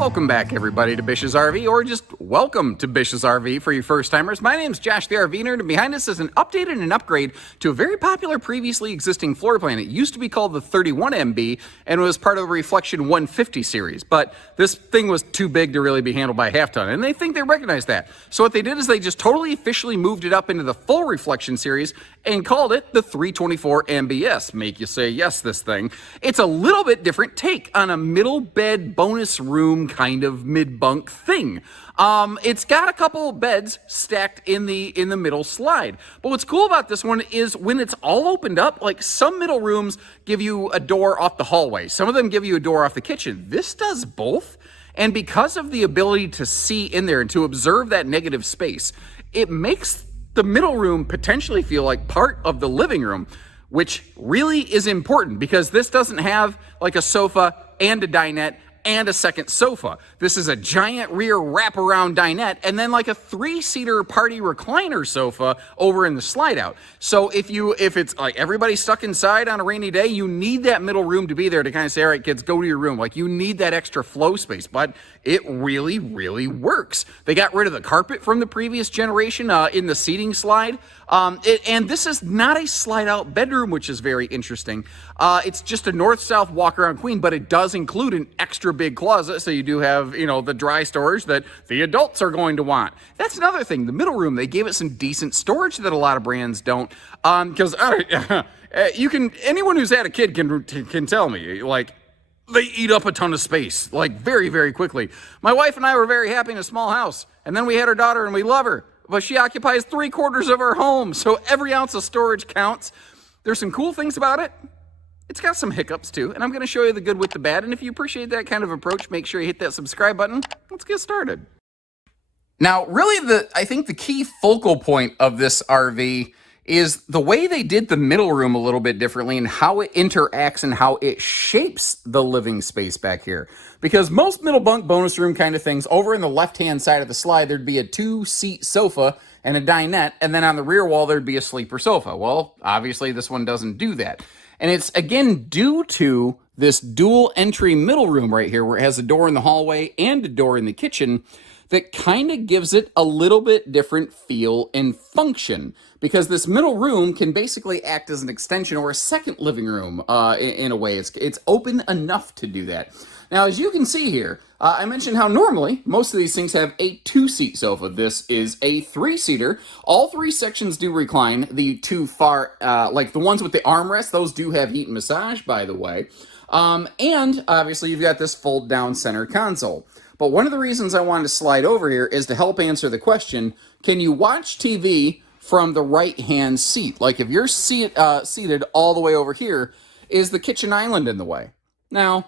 Welcome back, everybody, to Bish's RV, or just welcome to Bish's RV for you first-timers. My name's Josh the RV Nerd, and behind us is an update and an upgrade to a very popular previously existing floor plan. It used to be called the 31MB, and was part of the Reflection 150 series, but this thing was too big to really be handled by a half-ton, and they think they recognize that. So what they did is they just totally officially moved it up into the full Reflection series and called it the 324 MBS. Make you say yes, this thing. It's a little bit different take on a middle bed bonus room kind of mid-bunk thing. It's got a couple beds stacked in the middle slide. But what's cool about this one is when it's all opened up, like some middle rooms give you a door off the hallway. Some of them give you a door off the kitchen. This does both. And because of the ability to see in there and to observe that negative space, it makes the middle room potentially feel like part of the living room, which really is important because this doesn't have like a sofa and a dinette and a second sofa. This is a giant rear wraparound dinette and then like a 3-seater party recliner sofa over in the slide out. So if it's like everybody's stuck inside on a rainy day, you need that middle room to be there to kind of say, all right, kids, go to your room. Like you need that extra flow space, but it really, really works. They got rid of the carpet from the previous generation in the seating slide. And this is not a slide out bedroom, which is very interesting. It's just a north-south walk-around queen, but it does include an extra big closet, so you do have, the dry storage that the adults are going to want. That's another thing. The middle room, they gave it some decent storage that a lot of brands don't. Because anyone who's had a kid can tell me, like, they eat up a ton of space, like very, very quickly. My wife and I were very happy in a small house, and then we had our daughter and we love her, but she occupies 3/4 of our home, so every ounce of storage counts. There's some cool things about it. It's got some hiccups too, and I'm going to show you the good with the bad, and if you appreciate that kind of approach, make sure you hit that subscribe button. Let's get started. Now, really, I think the key focal point of this RV is the way they did the middle room a little bit differently and how it interacts and how it shapes the living space back here. Because most middle bunk bonus room kind of things, over in the left-hand side of the slide, there'd be a 2-seat sofa and a dinette, and then on the rear wall, there'd be a sleeper sofa. Well, obviously, this one doesn't do that. And it's, again, due to this dual entry middle room right here, where it has a door in the hallway and a door in the kitchen, that kind of gives it a little bit different feel and function. Because this middle room can basically act as an extension or a second living room in a way. It's open enough to do that. Now, as you can see here, I mentioned how normally most of these things have a 2-seat sofa. This is a 3-seater. All 3 sections do recline. The two far, like the ones with the armrest, those do have heat and massage, by the way. And obviously you've got this fold-down center console. But one of the reasons I wanted to slide over here is to help answer the question, can you watch TV from the right-hand seat? Like if you're seated all the way over here, is the kitchen island in the way? Now,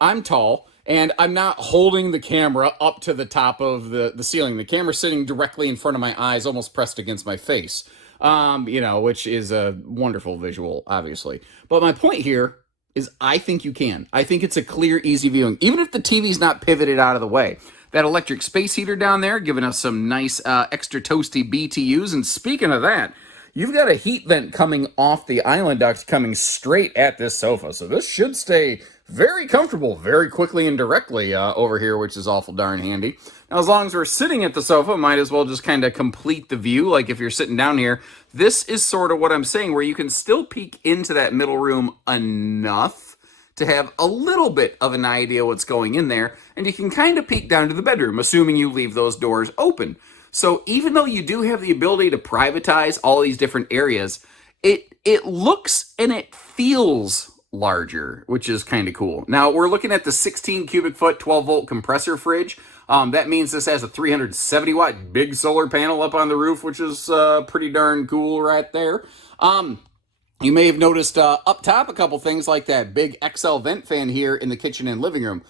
I'm tall, and I'm not holding the camera up to the top of the ceiling. The camera's sitting directly in front of my eyes, almost pressed against my face, which is a wonderful visual, obviously. But my point here is I think you can. I think it's a clear, easy viewing, even if the TV's not pivoted out of the way. That electric space heater down there giving us some nice extra toasty BTUs. And speaking of that, you've got a heat vent coming off the island duct coming straight at this sofa. So this should stay very comfortable very quickly and directly over here, which is awful darn handy. Now, as long as we're sitting at the sofa, might as well just kind of complete the view. Like if you're sitting down here, this is sort of what I'm saying, where you can still peek into that middle room enough to have a little bit of an idea what's going in there, and you can kind of peek down to the bedroom, assuming you leave those doors open. So even though you do have the ability to privatize all these different areas, it looks and it feels larger, which is kind of cool. Now, we're looking at the 16 cubic foot, 12-volt compressor fridge. That means this has a 370-watt big solar panel up on the roof, which is pretty darn cool right there. You may have noticed up top a couple things like that big XL vent fan here in the kitchen and living room.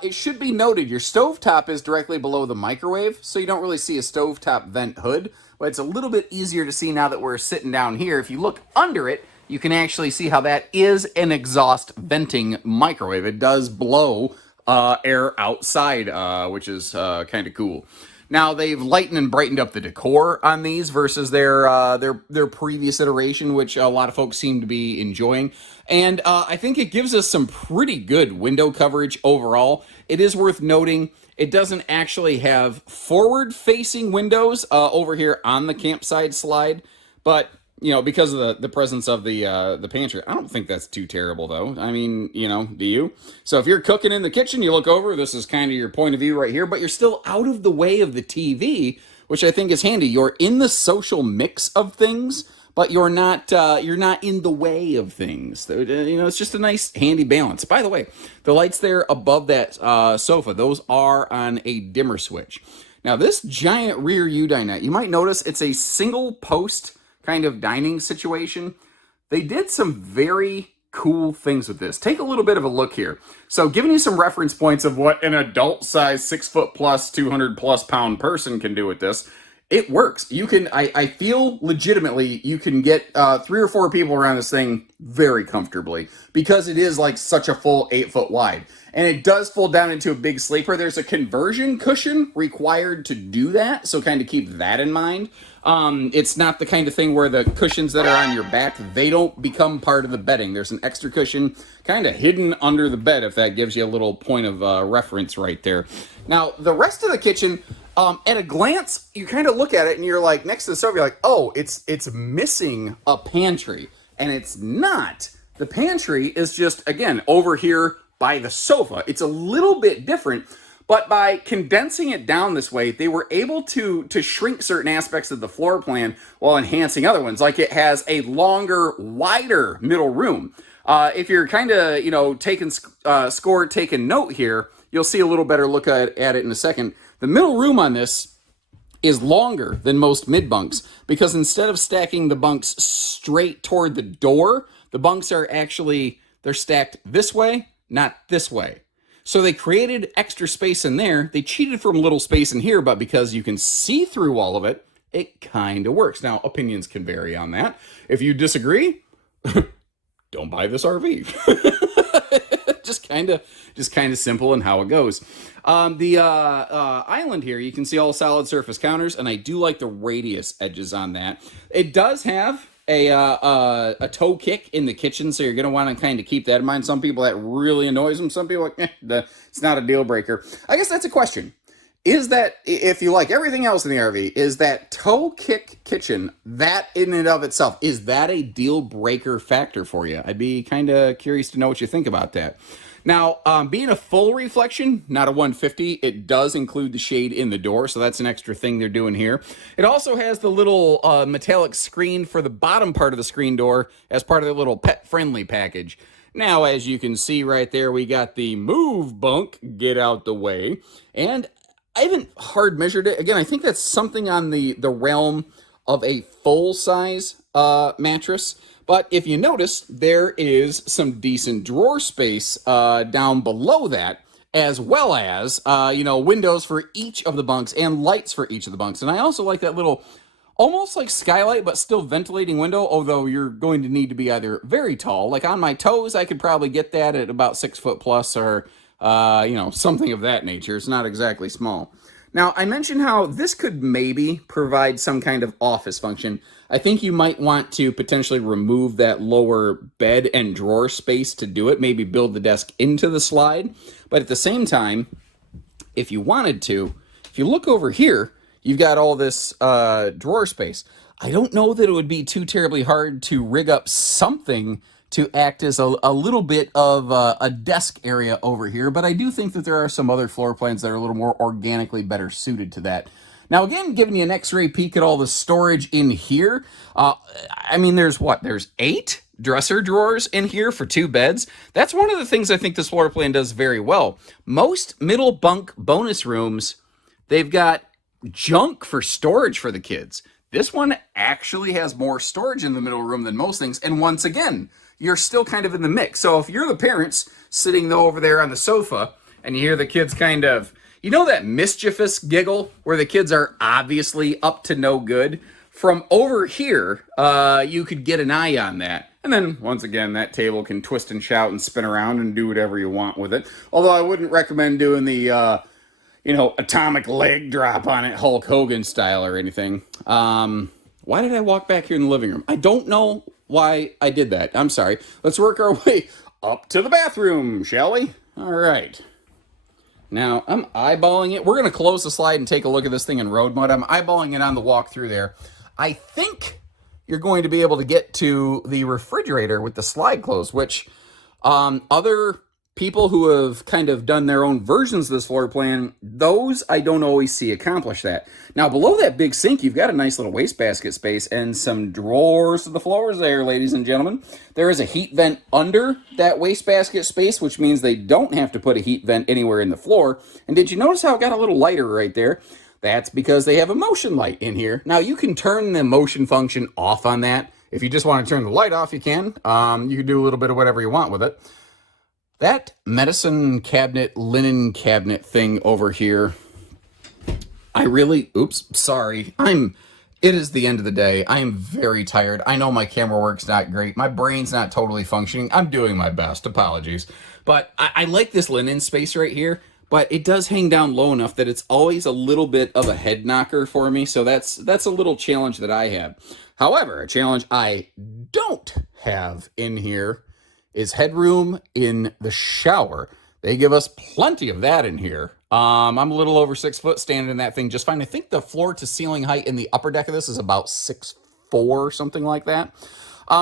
It should be noted your stovetop is directly below the microwave, so you don't really see a stovetop vent hood, but it's a little bit easier to see now that we're sitting down here. If you look under it, you can actually see how that is an exhaust venting microwave. It does blow air outside, which is kind of cool. Now they've lightened and brightened up the decor on these versus their previous iteration, which a lot of folks seem to be enjoying. And I think it gives us some pretty good window coverage overall. It is worth noting it doesn't actually have forward-facing windows over here on the campside slide, but because of the presence of the pantry, I don't think that's too terrible, though. I mean, do you? So if you're cooking in the kitchen, you look over, this is kind of your point of view right here, but you're still out of the way of the TV, which I think is handy. You're in the social mix of things, but you're not in the way of things. It's just a nice, handy balance. By the way, the lights there above that sofa, those are on a dimmer switch. Now, this giant rear U dinette, you might notice it's a single post kind of dining situation. They did some very cool things with this. Take a little bit of a look here. So giving you some reference points of what an adult size 6 foot plus 200 plus pound person can do with this. It works. You can, I feel legitimately you can get 3 or 4 people around this thing very comfortably because it is like such a full 8 foot wide. And it does fold down into a big sleeper. There's a conversion cushion required to do that, so kind of keep that in mind. It's not the kind of thing where the cushions that are on your back, they don't become part of the bedding. There's an extra cushion kind of hidden under the bed, if that gives you a little point of reference right there. Now, the rest of the kitchen, at a glance, you kind of look at it and you're like, next to the stove, you're like, oh, it's missing a pantry. And it's not. The pantry is just, again, over here by the sofa. It's a little bit different, but by condensing it down this way, they were able to shrink certain aspects of the floor plan while enhancing other ones. Like it has a longer, wider middle room. If you're kind of, taking note here, you'll see a little better look at it in a second. The middle room on this is longer than most mid-bunks because instead of stacking the bunks straight toward the door, the bunks are actually, they're stacked this way, not this way. So they created extra space in there. They cheated from a little space in here, but because you can see through all of it, it kind of works. Now, opinions can vary on that. If you disagree, don't buy this RV. just kind of simple in how it goes. The island here, you can see all solid surface counters, and I do like the radius edges on that. It does have a toe kick in the kitchen, so you're going to want to kind of keep that in mind. Some people, that really annoys them. Some people, it's not a deal breaker. I guess that's a question. Is that, if you like everything else in the RV, is that toe kick kitchen, that in and of itself, is that a deal breaker factor for you? I'd be kind of curious to know what you think about that. Now, being a full reflection, not a 150, it does include the shade in the door, so that's an extra thing they're doing here. It also has the little metallic screen for the bottom part of the screen door as part of the little pet-friendly package. Now, as you can see right there, we got the move bunk, get out the way, and I haven't hard measured it. Again, I think that's something on the realm of a full-size mattress. But if you notice, there is some decent drawer space down below that, as well as, windows for each of the bunks and lights for each of the bunks. And I also like that little, almost like skylight, but still ventilating window, although you're going to need to be either very tall. Like on my toes, I could probably get that at about 6 foot plus or, something of that nature. It's not exactly small. Now, I mentioned how this could maybe provide some kind of office function. I think you might want to potentially remove that lower bed and drawer space to do it, maybe build the desk into the slide. But at the same time, if you wanted to, if you look over here, you've got all this drawer space. I don't know that it would be too terribly hard to rig up something to act as a little bit of a desk area over here, but I do think that there are some other floor plans that are a little more organically better suited to that. Now, again, giving you an x-ray peek at all the storage in here, there's 8 dresser drawers in here for 2 beds. That's one of the things I think this floor plan does very well. Most middle bunk bonus rooms, they've got junk for storage for the kids. This one actually has more storage in the middle room than most things, and once again, you're still kind of in the mix. So if you're the parents sitting over there on the sofa and you hear the kids kind of, that mischievous giggle where the kids are obviously up to no good, from over here, you could get an eye on that. And then, once again, that table can twist and shout and spin around and do whatever you want with it. Although I wouldn't recommend doing the, you know, atomic leg drop on it, Hulk Hogan style or anything. Why did I walk back here in the living room? I don't know why I did that. I'm sorry. Let's work our way up to the bathroom, shall we? All right. Now, I'm eyeballing it. We're going to close the slide and take a look at this thing in road mud. I'm eyeballing it on the walk through there. I think you're going to be able to get to the refrigerator with the slide closed, which other people who have kind of done their own versions of this floor plan, those I don't always see accomplish that. Now, below that big sink, you've got a nice little wastebasket space and some drawers to the floors there, ladies and gentlemen. There is a heat vent under that wastebasket space, which means they don't have to put a heat vent anywhere in the floor. And did you notice how it got a little lighter right there? That's because they have a motion light in here. Now, you can turn the motion function off on that. If you just want to turn the light off, you can. You can do a little bit of whatever you want with it. That medicine cabinet, linen cabinet thing over here, oops, sorry. It is the end of the day. I am very tired. I know my camera work's not great. My brain's not totally functioning. I'm doing my best. Apologies. But I like this linen space right here, but it does hang down low enough that it's always a little bit of a head knocker for me. So that's a little challenge that I have. However, a challenge I don't have in here is headroom in the shower. They give us plenty of that in here. I'm a little over 6 foot standing in that thing just fine. I think the floor to ceiling height in the upper deck of this is about 6'4", something like that.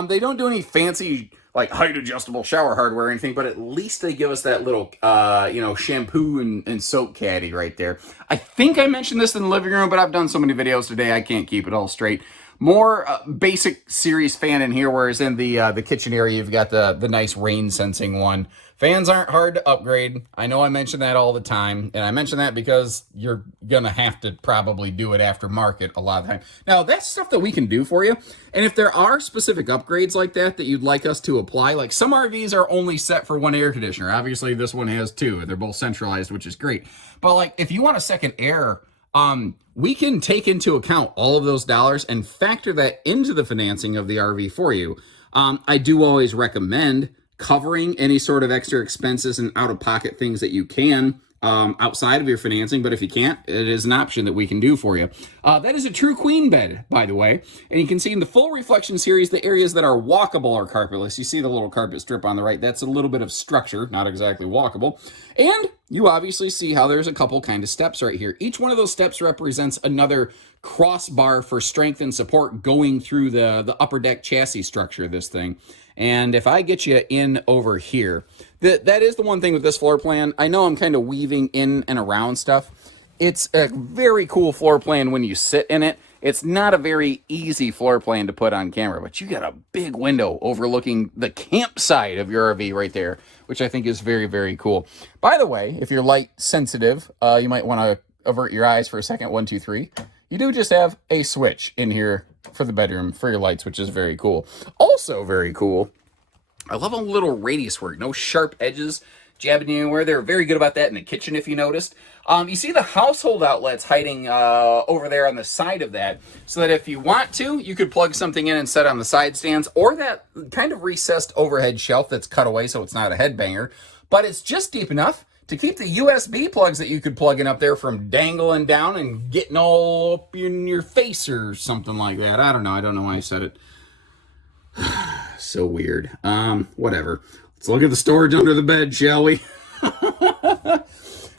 They don't do any fancy like height adjustable shower hardware or anything, but at least they give us that little, shampoo and soap caddy right there. I think I mentioned this in the living room, but I've done so many videos today, I can't keep it all straight. More basic series fan in here, whereas in the kitchen area, you've got the nice rain sensing one. Fans aren't hard to upgrade. I know I mention that all the time, and I mention that because you're going to have to probably do it after market a lot of the time. Now, that's stuff that we can do for you, and if there are specific upgrades like that you'd like us to apply, like some RVs are only set for one air conditioner. Obviously, this one has two. They're both centralized, which is great. But like if you want a second air, we can take into account all of those dollars and factor that into the financing of the RV for you. I do always recommend covering any sort of extra expenses and out-of-pocket things that you can outside of your financing, but if you can't, it is an option that we can do for you. That is a true queen bed, by the way, and you can see in the full reflection series, the areas that are walkable are carpetless. You see the little carpet strip on the right, that's a little bit of structure, not exactly walkable, and you obviously see how there's a couple kind of steps right here. Each one of those steps represents another crossbar for strength and support going through the upper deck chassis structure of this thing. And if I get you in over here, that is the one thing with this floor plan. I know I'm kind of weaving in and around stuff. It's a very cool floor plan when you sit in it. It's not a very easy floor plan to put on camera, but you got a big window overlooking the campsite of your RV right there, which I think is very, very cool. By the way, if you're light sensitive, you might want to avert your eyes for a second. 1, 2, 3. You do just have a switch in here for the bedroom for your lights, which is very cool. Also very cool, I love a little radius work. No sharp edges jabbing you anywhere. They're very good about that in the kitchen, if you noticed. You see the household outlets hiding over there on the side of that, so that if you want to, you could plug something in and set on the side stands, or that kind of recessed overhead shelf that's cut away so it's not a headbanger, but it's just deep enough to keep the USB plugs that you could plug in up there from dangling down and getting all up in your face or something like that. I don't know why I said it. So weird. Whatever. Let's look at the storage under the bed, shall we?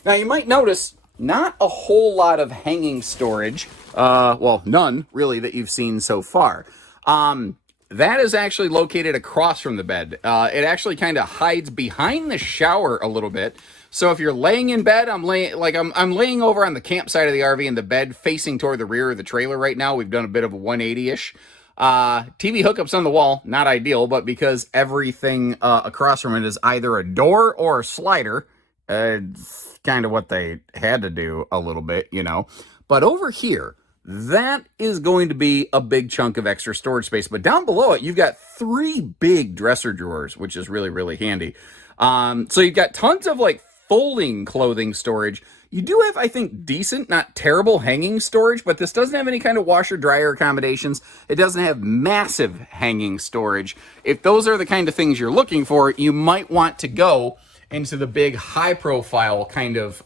Now, you might notice not a whole lot of hanging storage. Well, none, really, that you've seen so far. That is actually located across from the bed. It actually kind of hides behind the shower a little bit. So if you're laying in bed, I'm laying over on the campsite of the RV in the bed facing toward the rear of the trailer right now. We've done a bit of a 180-ish. TV hookups on the wall, not ideal, but because everything across from it is either a door or a slider, it's kind of what they had to do a little bit, you know. But over here, that is going to be a big chunk of extra storage space. But down below it, you've got 3 big dresser drawers, which is really, really handy. So you've got tons of like folding clothing storage. You do have, I think, decent, not terrible hanging storage, but this doesn't have any kind of washer dryer accommodations. It doesn't have massive hanging storage. If those are the kind of things you're looking for, you might want to go into the big high profile kind of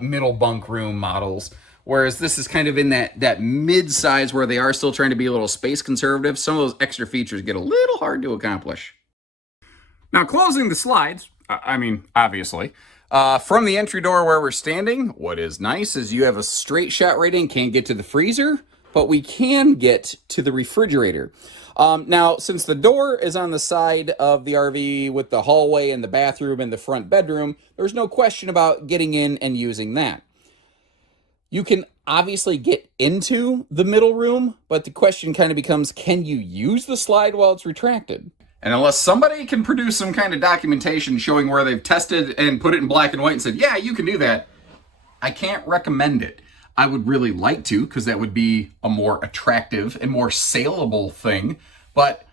middle bunk room models. Whereas this is kind of in that mid-size where they are still trying to be a little space conservative. Some of those extra features get a little hard to accomplish. Now, closing the slides, I mean, obviously, from the entry door where we're standing, what is nice is you have a straight shot rating. Can't get to the freezer, but we can get to the refrigerator. Now, since the door is on the side of the RV with the hallway and the bathroom and the front bedroom, there's no question about getting in and using that. You can obviously get into the middle room, but the question kind of becomes, can you use the slide while it's retracted? And unless somebody can produce some kind of documentation showing where they've tested and put it in black and white and said, yeah, you can do that, I can't recommend it. I would really like to, because that would be a more attractive and more saleable thing, but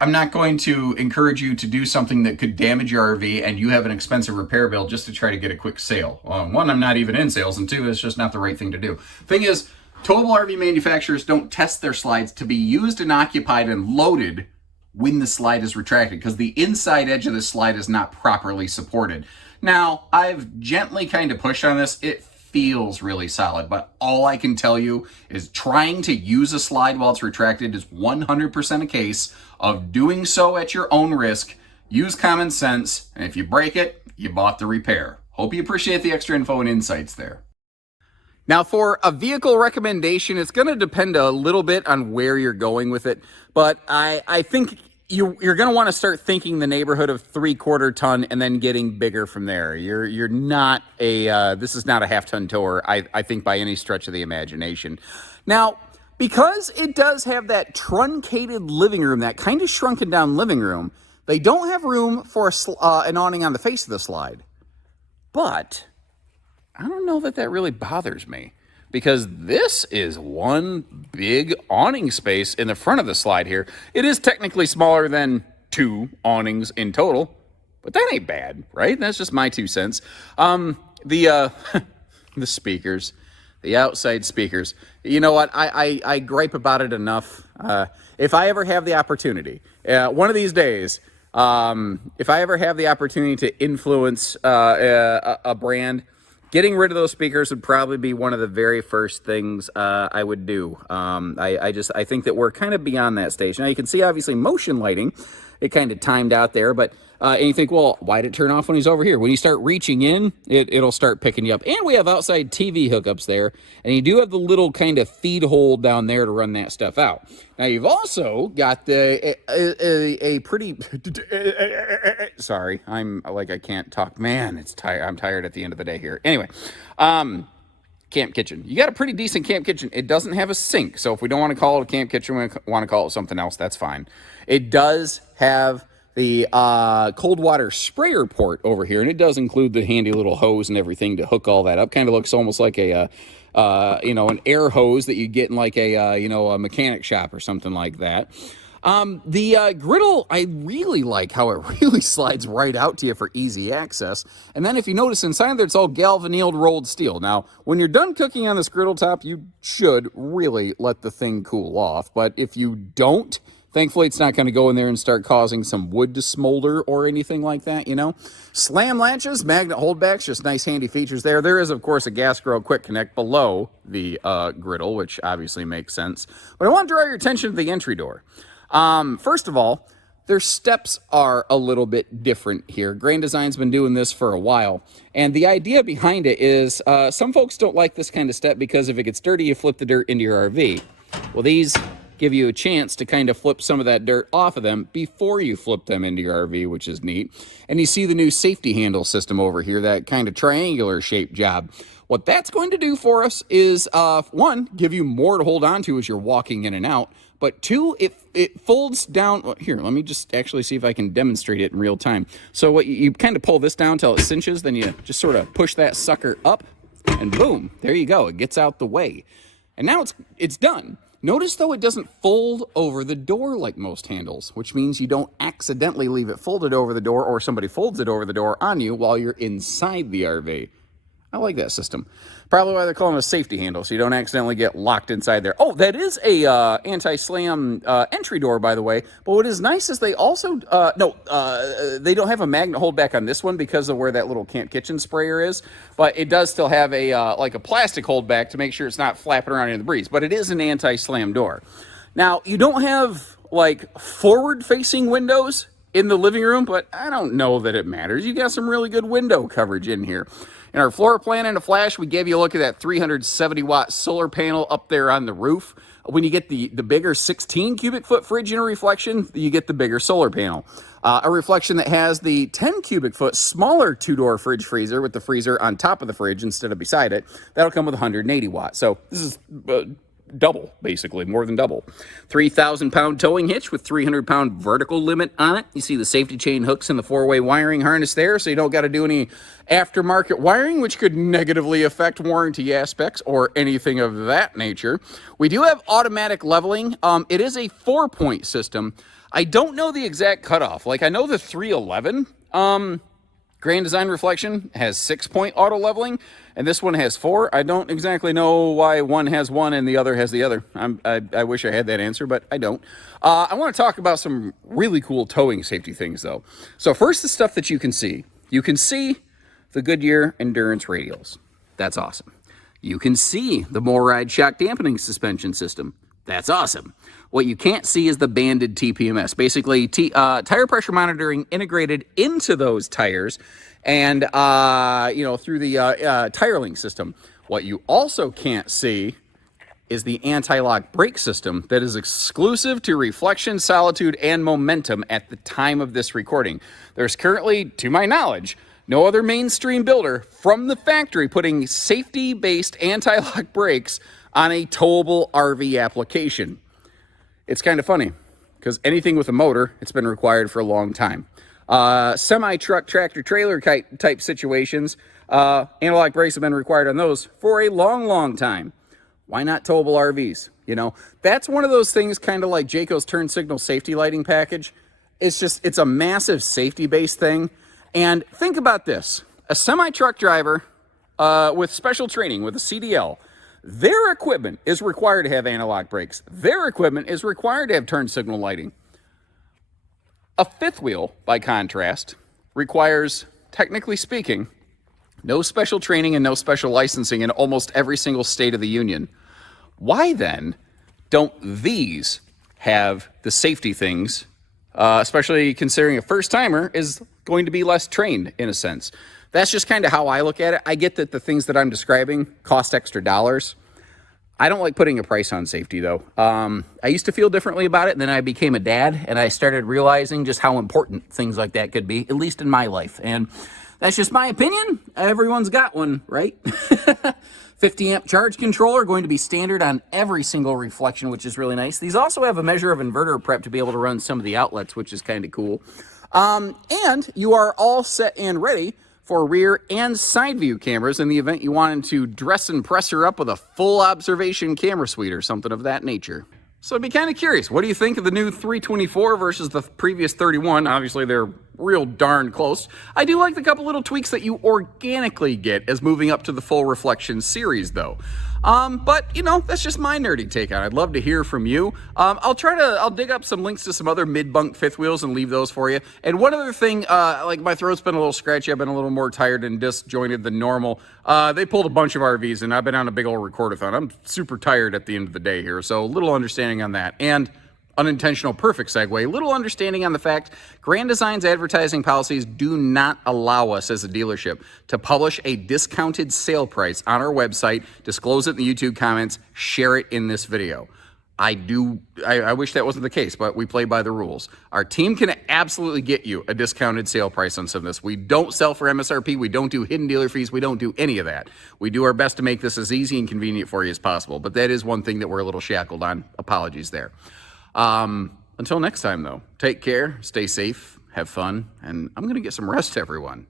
I'm not going to encourage you to do something that could damage your RV and you have an expensive repair bill just to try to get a quick sale. One, I'm not even in sales, and two, it's just not the right thing to do. Thing is, towable RV manufacturers don't test their slides to be used and occupied and loaded when the slide is retracted, because the inside edge of the slide is not properly supported. Now, I've gently kind of pushed on this. It feels really solid, but all I can tell you is trying to use a slide while it's retracted is 100% a case of doing so at your own risk. Use common sense, and if you break it, you bought the repair. Hope you appreciate the extra info and insights there. Now, for a vehicle recommendation, it's going to depend a little bit on where you're going with it, but I think you're going to want to start thinking the neighborhood of 3/4 ton and then getting bigger from there. You're not this is not a half-ton tower, I think, by any stretch of the imagination. Now, because it does have that truncated living room, that kind of shrunken down living room, they don't have room for an awning on the face of the slide. But I don't know that really bothers me, because this is one big awning space in the front of the slide here. It is technically smaller than 2 awnings in total, but that ain't bad, right? That's just my 2 cents. The speakers, the outside speakers. You know what? I gripe about it enough. If I ever have the opportunity, one of these days, if I ever have the opportunity to influence a brand, getting rid of those speakers would probably be one of the very first things I would do. I think that we're kind of beyond that stage. Now, you can see, obviously, motion lighting. It kind of timed out there, but and you think, well, why did it turn off when he's over here? When you start reaching in, it'll start picking you up. And we have outside TV hookups there, and you do have the little kind of feed hole down there to run that stuff out. Now, you've also got a pretty... Sorry, I'm like, I can't talk. Man, I'm tired at the end of the day here. Anyway, camp kitchen. You got a pretty decent camp kitchen. It doesn't have a sink, so if we don't want to call it a camp kitchen, we want to call it something else, that's fine. It does have the cold water sprayer port over here, and it does include the handy little hose and everything to hook all that up. Kind of looks almost like an air hose that you get in like a mechanic shop or something like that. The griddle, I really like how it really slides right out to you for easy access. And then if you notice inside there, it's all galvanized rolled steel. Now, when you're done cooking on this griddle top, you should really let the thing cool off. But if you don't, thankfully, it's not going to go in there and start causing some wood to smolder or anything like that, you know. Slam latches, magnet holdbacks, just nice handy features there. There is, of course, a gas grill quick connect below the griddle, which obviously makes sense. But I want to draw your attention to the entry door. First of all, their steps are a little bit different here. Grand Design's been doing this for a while, and the idea behind it is some folks don't like this kind of step because if it gets dirty, you flip the dirt into your RV. Well, these give you a chance to kind of flip some of that dirt off of them before you flip them into your RV, which is neat. And you see the new safety handle system over here, that kind of triangular shaped job. What that's going to do for us is, one, give you more to hold on to as you're walking in and out, but two, it folds down. Here, let me just actually see if I can demonstrate it in real time. So what you kind of pull this down till it cinches, then you just sort of push that sucker up, and boom, there you go. It gets out the way. And now it's done. Notice, though, it doesn't fold over the door like most handles, which means you don't accidentally leave it folded over the door or somebody folds it over the door on you while you're inside the RV. I like that system. Probably why they're calling it a safety handle, so you don't accidentally get locked inside there. Oh, that is a anti-slam entry door, by the way. But what is nice is they also, they don't have a magnet holdback on this one because of where that little camp kitchen sprayer is. But it does still have a like a plastic holdback to make sure it's not flapping around in the breeze. But it is an anti-slam door. Now, you don't have like forward-facing windows in the living room, but I don't know that it matters. You got some really good window coverage in here. In our floor plan in a flash, we gave you a look at that 370-watt solar panel up there on the roof. When you get the bigger 16 cubic foot fridge in a reflection, you get the bigger solar panel. A reflection that has the 10 cubic foot smaller two-door fridge freezer with the freezer on top of the fridge instead of beside it, that'll come with 180 watts. So this is double, basically, more than double. 3,000-pound towing hitch with 300-pound vertical limit on it. You see the safety chain hooks and the four-way wiring harness there, so you don't got to do any aftermarket wiring, which could negatively affect warranty aspects or anything of that nature. We do have automatic leveling. It is a 4-point system. I don't know the exact cutoff. Like, I know the 311 Grand Design Reflection has 6-point auto leveling, and this one has 4. I don't exactly know why one has one and the other has the other. I wish I had that answer, but I don't. I want to talk about some really cool towing safety things, though. So first, the stuff that you can see. You can see the Goodyear Endurance radials. That's awesome. You can see the MORryde shock dampening suspension system. That's awesome. What you can't see is the banded TPMS, basically tire pressure monitoring integrated into those tires and, through the tire link system. What you also can't see is the anti-lock brake system that is exclusive to Reflection, Solitude, and Momentum at the time of this recording. There's currently, to my knowledge, no other mainstream builder from the factory putting safety-based anti-lock brakes on a towable RV application. It's kind of funny, because anything with a motor, it's been required for a long time. Semi-truck, tractor, trailer type situations, anti-lock brakes have been required on those for a long, long time. Why not towable RVs? You know, that's one of those things kind of like Jayco's turn signal safety lighting package. It's a massive safety-based thing. And think about this. A semi-truck driver with special training, with a CDL, their equipment is required to have anti-lock brakes. Their equipment is required to have turn signal lighting. A fifth wheel, by contrast, requires, technically speaking, no special training and no special licensing in almost every single state of the union. Why then don't these have the safety things, especially considering a first-timer is going to be less trained in a sense? That's just kind of how I look at it. I get that the things that I'm describing cost extra dollars. I don't like putting a price on safety, though. I used to feel differently about it, and then I became a dad, and I started realizing just how important things like that could be, at least in my life. And that's just my opinion. Everyone's got one, right? 50-amp charge controller going to be standard on every single reflection, which is really nice. These also have a measure of inverter prep to be able to run some of the outlets, which is kind of cool. And you are all set and ready for rear and side view cameras in the event you wanted to dress and press her up with a full observation camera suite or something of that nature. So I'd be kind of curious, what do you think of the new 324 versus the previous 31? Obviously, they're real darn close. I do like the couple little tweaks that you organically get as moving up to the full reflection series, though. But, you know, that's just my nerdy take on it. I'd love to hear from you. I'll dig up some links to some other mid-bunk fifth wheels and leave those for you. And one other thing, like my throat's been a little scratchy. I've been a little more tired and disjointed than normal. They pulled a bunch of RVs, and I've been on a big old recordathon. I'm super tired at the end of the day here, so a little understanding on that. And unintentional perfect segue, little understanding on the fact Grand Design's advertising policies do not allow us as a dealership to publish a discounted sale price on our website, disclose it in the YouTube comments, share it in this video. I wish that wasn't the case, but we play by the rules. Our team can absolutely get you a discounted sale price on some of this. We don't sell for MSRP. We don't do hidden dealer fees. We don't do any of that. We do our best to make this as easy and convenient for you as possible, but that is one thing that we're a little shackled on. Apologies there. Until next time, though, take care, stay safe, have fun, and I'm going to get some rest, everyone.